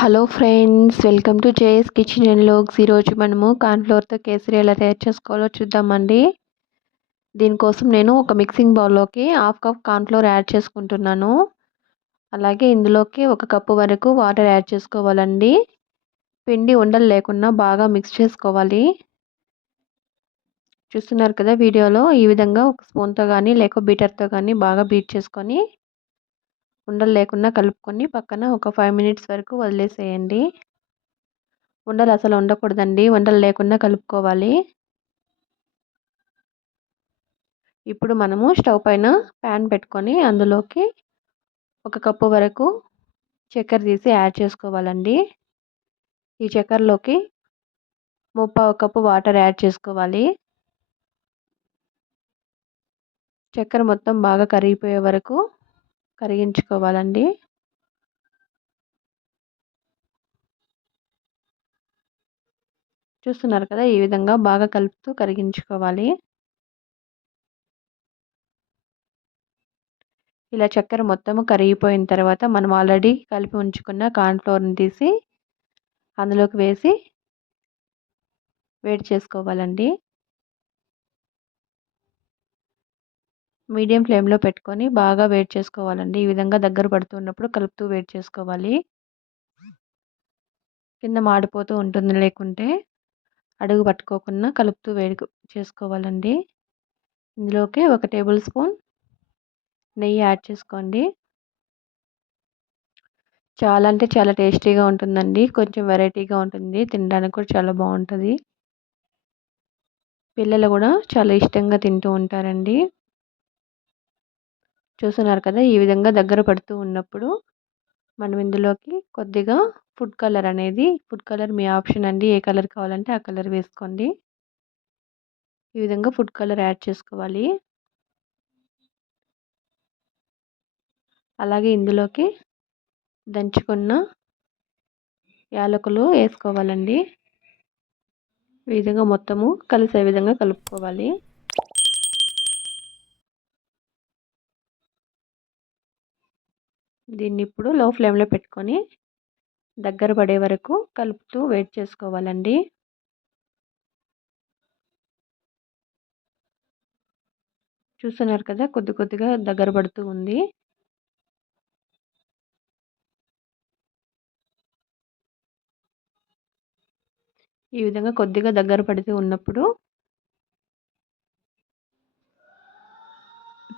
Hello friends welcome to JS kitchen and లోక్స్. ఈరోజు మనము కార్న్ఫ్లోర్తో కేసరి ఎలా తయారు చేసుకోవాలో చూద్దామండి. దీనికోసం నేను ఒక మిక్సింగ్ బౌల్లోకి హాఫ్ కప్ కార్న్ఫ్లోర్ యాడ్ చేసుకుంటున్నాను. అలాగే ఇందులోకి ఒక కప్పు వరకు వాటర్ యాడ్ చేసుకోవాలండి. పిండి ఉండలు లేకుండా బాగా మిక్స్ చేసుకోవాలి. చూస్తున్నారు కదా వీడియోలో ఈ విధంగా ఒక స్పూన్తో కానీ లేక బీటర్తో కానీ బాగా బీట్ చేసుకొని ఉండలు లేకుండా కలుపుకొని పక్కన ఒక ఫైవ్ మినిట్స్ వరకు వదిలేసేయండి. ఉండలు అసలు ఉండకూడదండి. ఉండలు లేకుండా కలుపుకోవాలి. ఇప్పుడు మనము స్టవ్ పైన ప్యాన్ పెట్టుకొని అందులోకి ఒక కప్పు వరకు చక్కెర తీసి యాడ్ చేసుకోవాలండి. ఈ చక్కెరలోకి ముప్పావు కప్పు వాటర్ యాడ్ చేసుకోవాలి. చక్కెర మొత్తం బాగా కరిగిపోయే వరకు కరిగించుకోవాలండి చూస్తున్నారు కదా ఈ విధంగా బాగా కలుపుతూ కరిగించుకోవాలి. ఇలా చక్కెర మొత్తం కరిగిపోయిన తర్వాత మనం ఆల్రెడీ కలిపి ఉంచుకున్న కార్న్ఫ్లోర్ని తీసి అందులోకి వేసి వేడి చేసుకోవాలండి. మీడియం ఫ్లేమ్లో పెట్టుకొని బాగా వేడి చేసుకోవాలండి. ఈ విధంగా దగ్గర పడుతున్నప్పుడు కలుపుతూ వేడి చేసుకోవాలి. కింద మాడిపోతూ ఉంటుంది లేకుంటే అడుగు పట్టుకోకుండా కలుపుతూ వేడి చేసుకోవాలండి. ఇందులోకి ఒక టేబుల్ స్పూన్ నెయ్యి యాడ్ చేసుకోండి. చాలా అంటే చాలా టేస్టీగా ఉంటుందండి. కొంచెం వెరైటీగా ఉంటుంది. తినడానికి కూడా చాలా బాగుంటుంది. పిల్లలు కూడా చాలా ఇష్టంగా తింటూ ఉంటారండి. చూస్తున్నారు కదా! ఈ విధంగా దగ్గర పడుతూ ఉన్నప్పుడు మనం ఇందులోకి కొద్దిగా ఫుడ్ కలర్ అనేది ఫుడ్ కలర్ మీ ఆప్షన్ అండి. ఏ కలర్ కావాలంటే ఆ కలర్ వేసుకోండి. ఈ విధంగా ఫుడ్ కలర్ యాడ్ చేసుకోవాలి. అలాగే ఇందులోకి దంచుకున్న యాలకులు వేసుకోవాలండి. ఈ విధంగా మొత్తము కలిసే విధంగా కలుపుకోవాలి. దీన్ని ఇప్పుడు లో ఫ్లేమ్లో పెట్టుకొని దగ్గర పడే వరకు కలుపుతూ వెయిట్ చేసుకోవాలండి. చూస్తున్నారు కదా! కొద్ది కొద్దిగా దగ్గర పడుతూ ఉంది. ఈ విధంగా కొద్దిగా దగ్గర పడుతూ ఉన్నప్పుడు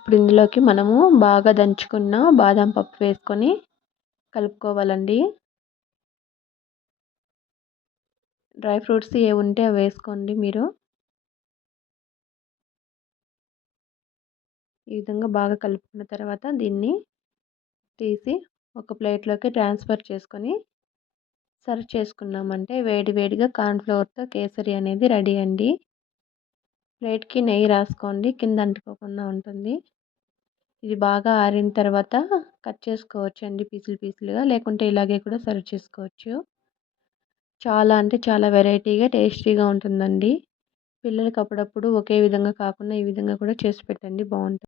ఇప్పుడు ఇందులోకి మనము బాగా దంచుకున్న బాదం పప్పు వేసుకొని కలుపుకోవాలండి. డ్రై ఫ్రూట్స్ ఏ ఉంటే అవి వేసుకోండి మీరు. ఈ విధంగా బాగా కలుపుకున్న తర్వాత దీన్ని తీసి ఒక ప్లేట్లోకి ట్రాన్స్ఫర్ చేసుకొని సర్వ్ చేసుకున్నామంటే వేడి వేడిగా కార్న్ఫ్లవర్తో కేసరి అనేది రెడీ అండి. ప్లేట్కి నెయ్యి రాసుకోండి కింద అంటుకోకుండా ఉంటుంది. ఇది బాగా ఆరిన తర్వాత కట్ చేసుకోవచ్చు అండి పీసులు పీసులుగా. లేకుంటే ఇలాగే కూడా సర్వ్ చేసుకోవచ్చు. చాలా అంటే చాలా వెరైటీగా టేస్టీగా ఉంటుందండి. పిల్లలకి అప్పుడప్పుడు ఒకే విధంగా కాకుండా ఈ విధంగా కూడా చేసి పెట్టండి. బాగుంటుంది.